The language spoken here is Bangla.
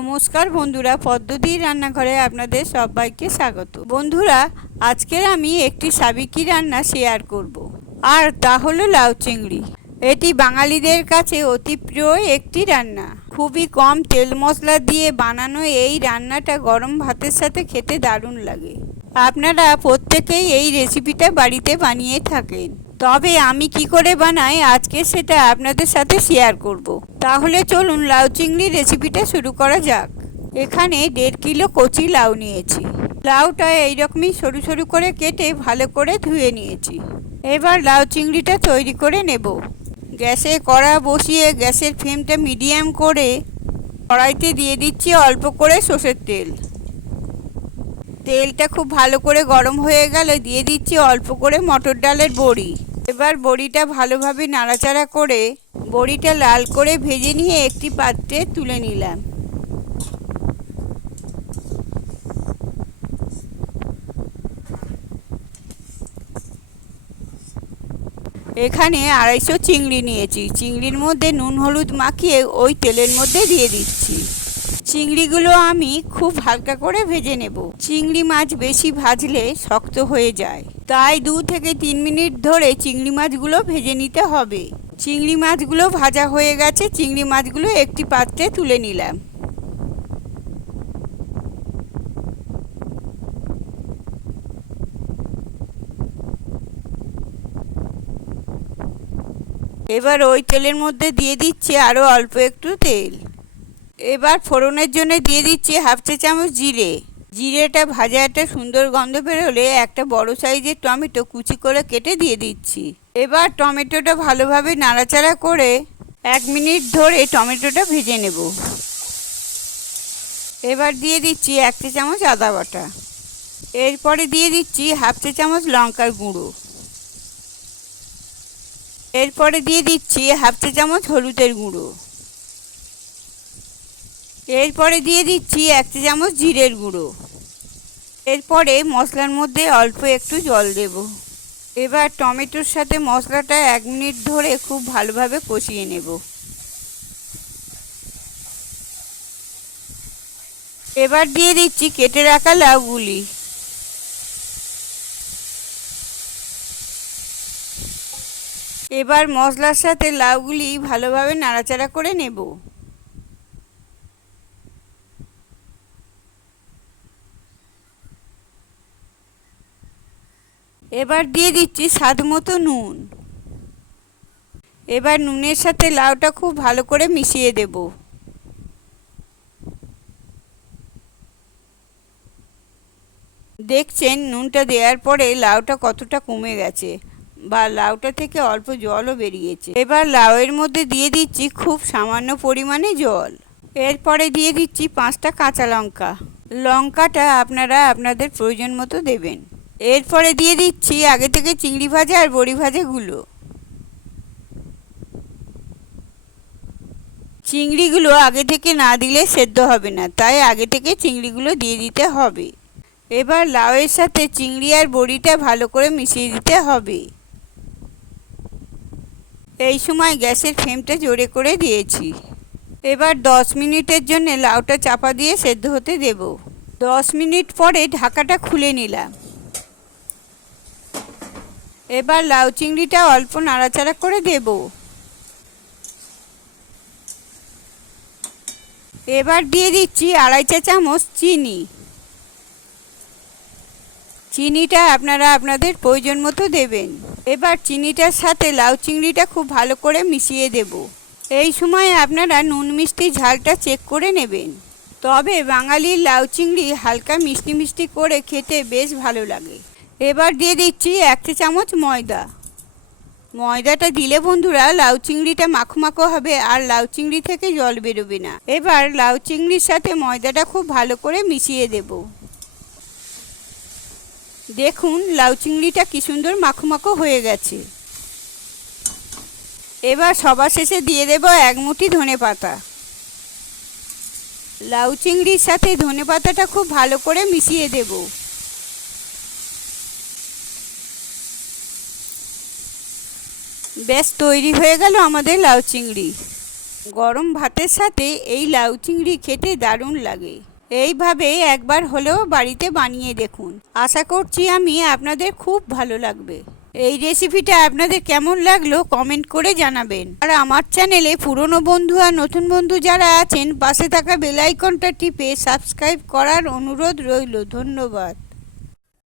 নমস্কার বন্ধুরা, পদ্ধতি রান্নাঘরে আপনাদের সবাইকে স্বাগত। বন্ধুরা, আজকের আমি একটি সাবেকি রান্না শেয়ার করব, আর তা হলো লাউ চিংড়ি। এটি বাঙালিদের কাছে অতি প্রিয় একটি রান্না। খুবই কম তেল মশলা দিয়ে বানানো এই রান্নাটা গরম ভাতের সাথে খেতে দারুণ লাগে। আপনারা প্রত্যেকেই এই রেসিপিটা বাড়িতে বানিয়ে থাকেন, তবে আমি কি করে বানাই আজকে সেটা আপনাদের সাথে শেয়ার করব। তাহলে চলুন লাউ চিংড়ি রেসিপিটা শুরু করা যাক। এখানে 1.5 কিলো কচি লাউ নিয়েছি। লাউটা এইরকমই সরু সরু করে কেটে ভালো করে ধুয়ে নিয়েছি। এবার লাউ চিংড়িটা তৈরি করে নেব। গ্যাসে কড়া বসিয়ে গ্যাসের ফ্লেমটা মিডিয়াম করে কড়াইতে দিয়ে দিচ্ছি অল্প করে সর্ষের তেল। তেলটা খুব ভালো করে গরম হয়ে গেলে দিয়ে দিচ্ছি অল্প করে মটর ডালের বড়ি। এবার বড়িটা ভালোভাবে নাড়াচাড়া করে বড়িটা লাল করে ভেজে নিয়ে একটি পাত্রে তুলে নিলাম। এখানে 250 চিংড়ি নিয়েছি। চিংড়ির মধ্যে নুন হলুদ মাখিয়ে ওই তেলের মধ্যে দিয়ে দিচ্ছি। চিংড়িগুলো আমি খুব হালকা করে ভেজে নেব। চিংড়ি মাছ বেশি ভাজলে শক্ত হয়ে যায়, তাই 2 থেকে 3 মিনিট ধরে চিংড়ি মাছগুলো ভেজে নিতে হবে। চিংড়ি মাছগুলো ভাজা হয়ে গেছে। চিংড়ি মাছগুলো একটি পাত্রে তুলে নিলাম। এবার ওই তেলের মধ্যে দিয়ে দিচ্ছি আরও অল্প একটু তেল। এবার ফোড়নের জন্য দিয়ে দিচ্ছি 1/2 চা চামচ জিরে। জিরেটা ভাজা একটা সুন্দর গন্ধ বেরোলে একটা বড় সাইজের টমেটো কুচি করে কেটে দিয়ে দিচ্ছি। এবার টমেটোটা ভালোভাবে নাড়াচাড়া করে 1 মিনিট ধরে টমেটোটা ভেজে নেব। এবার দিয়ে দিচ্ছি 1 চা চামচ আদা বাটা। এরপরে দিয়ে দিচ্ছি 1/2 চা চামচ লঙ্কার গুঁড়ো। এরপরে দিয়ে দিচ্ছি 1/2 চা চামচ হলুদের গুঁড়ো। এরপরে দিয়ে দিচ্ছি 1 চা চামচ জিরের গুঁড়ো। এরপরে মশলার মধ্যে অল্প একটু জল দেব। এবার টমেটোর সাথে মশলাটা 1 মিনিট ধরে খুব ভালোভাবে কষিয়ে নেব। এবার দিয়ে দিচ্ছি কেটে রাখা লাউগুলি। এবার মশলার সাথে লাউগুলি ভালোভাবে নাড়াচাড়া করে নেব। এবার দিয়ে দিচ্ছি স্বাদ মতো নুন। এবার নুনের সাথে লাউটা খুব ভালো করে মিশিয়ে দেব। দেখছেন নুনটা দেওয়ার পরে লাউটা কতটা কমে গেছে, বা লাউটা থেকে অল্প জলও বেরিয়েছে। এবার লাউয়ের মধ্যে দিয়ে দিচ্ছি খুব সামান্য পরিমাণে জল। এরপরে দিয়ে দিচ্ছি 5টা কাঁচা লঙ্কা। লঙ্কাটা আপনারা আপনাদের প্রয়োজন মতো দেবেন। এরপরে দিয়ে দিচ্ছি আগে থেকে চিংড়ি ভাজা আর বড়ি ভাজাগুলো। চিংড়িগুলো আগে থেকে না দিলে সেদ্ধ হবে না, তাই আগে থেকে চিংড়িগুলো দিয়ে দিতে হবে। এবার লাউয়ের সাথে চিংড়ি আর বড়িটা ভালো করে মিশিয়ে দিতে হবে। এই সময় গ্যাসের ফ্লেমটা জোরে করে দিয়েছি। এবার 10 মিনিটের জন্য লাউটা চাপা দিয়ে সেদ্ধ হতে দেব। 10 মিনিট পরে ঢাকাটা খুলে নিলাম। এবার লাউ চিংড়িটা অল্প নাড়াচাড়া করে দেব। এবার দিয়ে দিচ্ছি 2.5 চা চামচ চিনি। চিনিটা আপনারা আপনাদের প্রয়োজন মতো দেবেন। এবার চিনিটার সাথে লাউ চিংড়িটা খুব ভালো করে মিশিয়ে দেব। এই সময় আপনারা নুন মিষ্টি ঝালটা চেক করে নেবেন। তবে বাঙালির লাউ চিংড়ি হালকা মিষ্টি মিষ্টি করে খেতে বেশ ভালো লাগে। এবার দিয়ে দিচ্ছি 1 চা চামচ ময়দা। ময়দাটা দিলে বন্ধুরা লাউ চিংড়িটা মাখো মাখো হবে আর লাউ চিংড়ি থেকে জল বেরোবে না। এবার লাউ চিংড়ির সাথে ময়দাটা খুব ভালো করে মিশিয়ে দেব। দেখুন লাউ চিংড়িটা কি সুন্দর মাখো মাখো হয়ে গেছে। এবার সবার শেষে দিয়ে দেব 1 মুঠি ধনেপাতা। লাউ চিংড়ির সাথে ধনেপাতাটা খুব ভালো করে মিশিয়ে দেব। ব্যাস তৈরি হয়ে গেল আমাদের লাউ চিংড়ি। গরম ভাতের সাথে এই লাউ চিংড়ি খেতে দারুণ লাগে। এইভাবে একবার হলেও বাড়িতে বানিয়ে দেখুন, আশা করছি আমি আপনাদের খুব ভালো লাগবে। এই রেসিপিটা আপনাদের কেমন লাগলো কমেন্ট করে জানাবেন। আর আমার চ্যানেলে পুরনো বন্ধু আর নতুন বন্ধু যারা আছেন পাশে থাকা বেল আইকনটা টিপে সাবস্ক্রাইব করার অনুরোধ রইল। ধন্যবাদ।